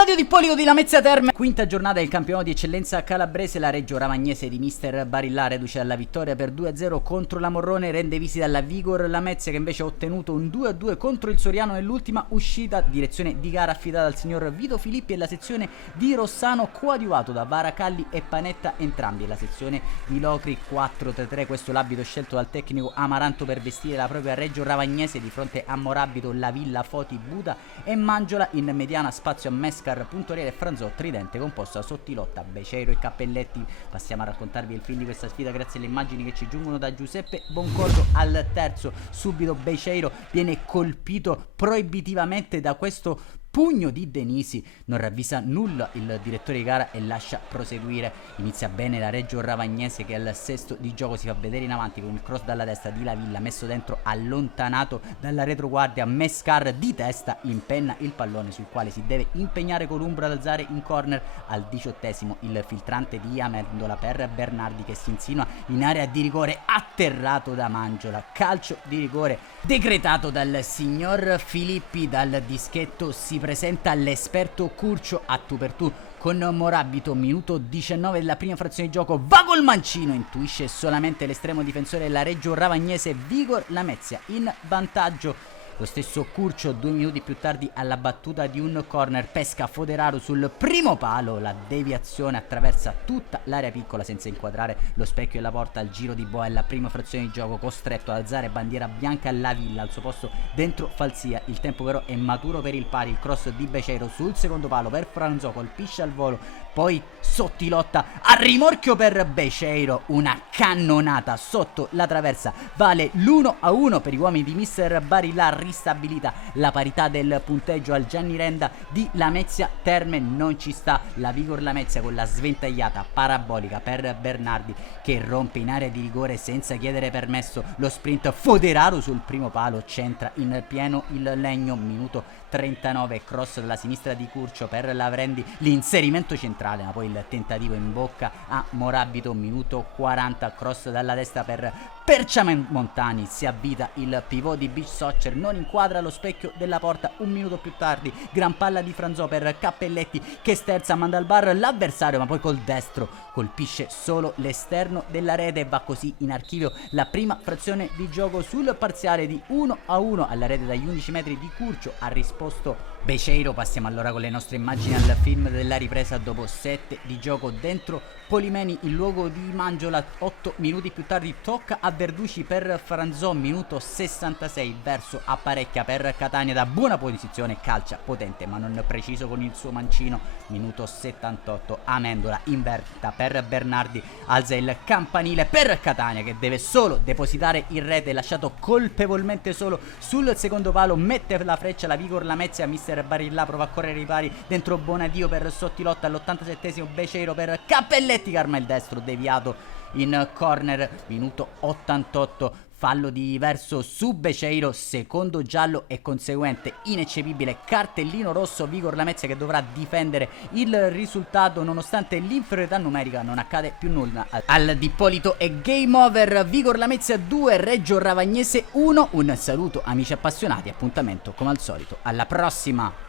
Stadio di Ippolito di Lamezia Terme, quinta giornata del campionato di eccellenza calabrese. La Reggio Ravagnese di mister Barilla reduce dalla vittoria per 2-0 contro la Morrone rende visita alla Vigor Lamezia, che invece ha ottenuto un 2-2 contro il Soriano nell'ultima uscita. Direzione di gara affidata al signor Vito Filippi e la sezione di Rossano, coadiuvato da Varacalli e Panetta entrambi. La sezione di Locri 4-3-3, questo l'abito scelto dal tecnico Amaranto per vestire la propria Reggio Ravagnese. Di fronte a Morabito, La Villa, Foti, Buda e Mangiola. In mediana spazio a Mescar, Puntoriere e Franzò, tridente composto da Sottilotta, Beceiro e Cappelletti. Passiamo a raccontarvi il film di questa sfida grazie alle immagini che ci giungono da Giuseppe Boncordo. Al terzo subito Beceiro viene colpito proibitivamente da questo pugno di Denisi, non ravvisa nulla il direttore di gara e lascia proseguire. Inizia bene la Reggio Ravagnese, che al sesto di gioco si fa vedere in avanti con il cross dalla destra di La Villa, messo dentro, allontanato dalla retroguardia. Mescar di testa impenna il pallone, sul quale si deve impegnare Columbro ad alzare in corner. Al 18esimo il filtrante di Amendola per Bernardi, che si insinua in area di rigore, atterrato da Mangiola. Calcio di rigore decretato dal signor Filippi. Dal dischetto si presenta l'esperto Curcio a tu per tu con Morabito. Minuto 19 della prima frazione di gioco, va col mancino, intuisce solamente l'estremo difensore della Reggio Ravagnese. Vigor Lamezia in vantaggio. Lo stesso Curcio 2 minuti più tardi, alla battuta di un corner, pesca Foderaro sul primo palo. La deviazione attraversa tutta l'area piccola senza inquadrare lo specchio della porta. Al giro di boa, alla prima frazione di gioco, costretto ad alzare bandiera bianca La Villa, al suo posto dentro Falsia. Il tempo però è maturo per il pari. Il cross di Beceiro sul secondo palo per Franzò, colpisce al volo, poi Sottilotta a rimorchio per Beceiro, una cannonata sotto la traversa, vale l'1-1 per gli uomini di mister Barilla. Ristabilita la parità del punteggio al Gianni Renda di Lamezia Terme. Non ci sta la Vigor Lamezia con la sventagliata parabolica per Bernardi, che rompe in area di rigore senza chiedere permesso. Lo sprint Foderaro sul primo palo, centra in pieno il legno. Minuto 39, cross dalla sinistra di Curcio per Lavrendi, l'inserimento centrale, ma poi il tentativo in bocca a Morabito. Minuto 40, cross dalla destra per Perciamontani, si avvita il pivot di Beach Soccer, non inquadra lo specchio della porta. Un minuto più tardi, gran palla di Franzò per Cappelletti, che sterza, manda al bar l'avversario, ma poi col destro colpisce solo l'esterno della rete e va così in archivio la prima frazione di gioco. Sul parziale di 1-1 alla rete dagli 11 metri di Curcio ha risposto Beceiro. Passiamo allora con le nostre immagini al film della ripresa dopo 7 di gioco dentro Polimeni, in luogo di Mangiola. 8 minuti più tardi tocca a Verducci per Franzò. Minuto 66, verso apparecchia per Catania da buona posizione, calcia potente ma non preciso con il suo mancino. Minuto 78, Amendola inverta per Bernardi, alza il campanile per Catania, che deve solo depositare in rete, lasciato colpevolmente solo sul secondo palo. Mette la freccia la Vigor Lamezia, mister Barilla prova a correre i pari dentro Bonadio per Sottilotta. All'87esimo Beceiro per Cappelletti, che arma il destro deviato in corner. Minuto 88, fallo diverso su Beceiro, secondo giallo e conseguente ineccepibile cartellino rosso. Vigor Lamezia che dovrà difendere il risultato nonostante l'inferiorità numerica. Non accade più nulla al D'Ippolito e game over. Vigor Lamezia 2, Reggio Ravagnese 1. Un saluto amici appassionati, appuntamento come al solito alla prossima.